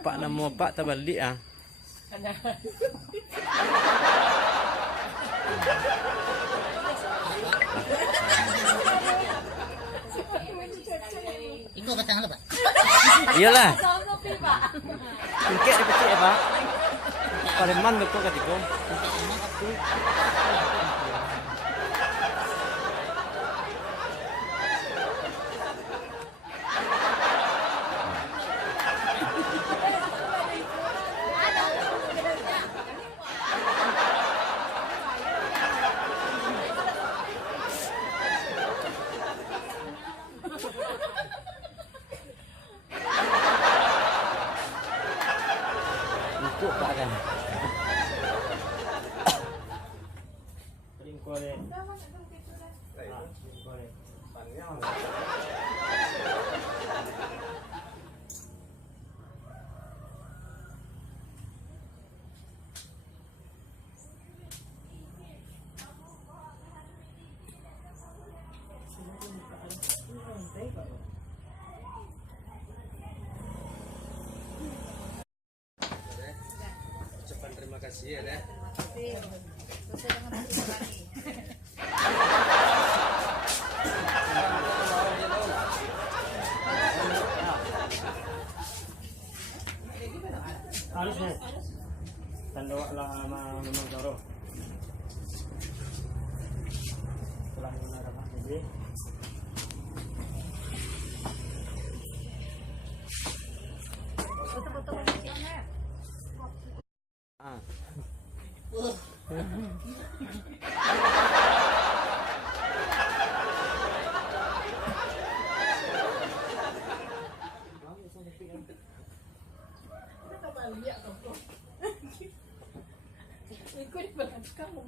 Pak nama Pak terbalik ah. Ikut kacang apa, Pak? Iyalah. Singkit dia kecil Pak. Pareman betul katiko. Ikut Pak kan. Ucapan terima kasih ya, Dek. Sesuai dengan pertimbangan. Harusnya. Tanda lah memang taruh. Setelah menara Pak jadi. Foto-foto kecilnya. Ah. Ikut di belakang mau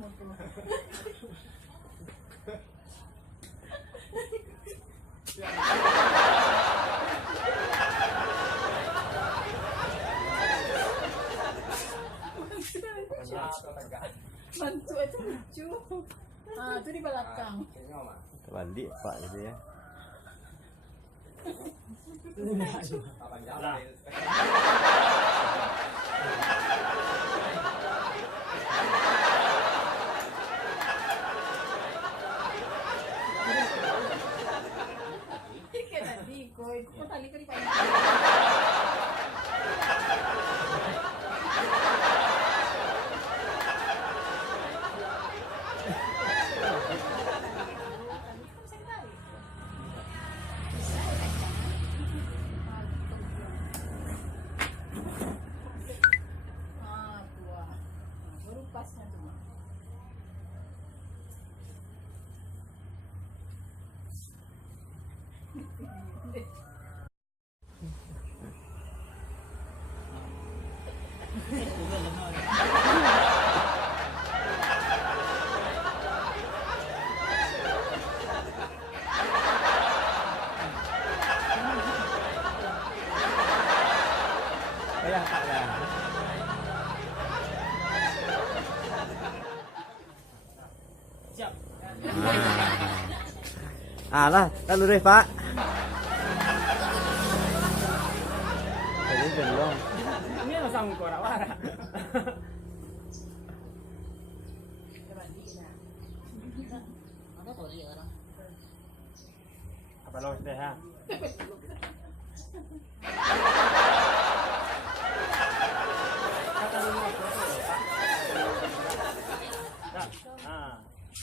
bantu itu lucu. Ah, itu di belakang. Terbalik Pak jadi ya. Kayak tadi, kok tali ke di paling. Pasnya cuma. Payah Pak dah. Lah, lalu deh Pak. Jadi belum. Ini masang korak-korak. Apa kau dia orang? Apa lo teh ha?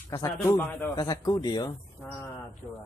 Kasaku dia. Nah, coba.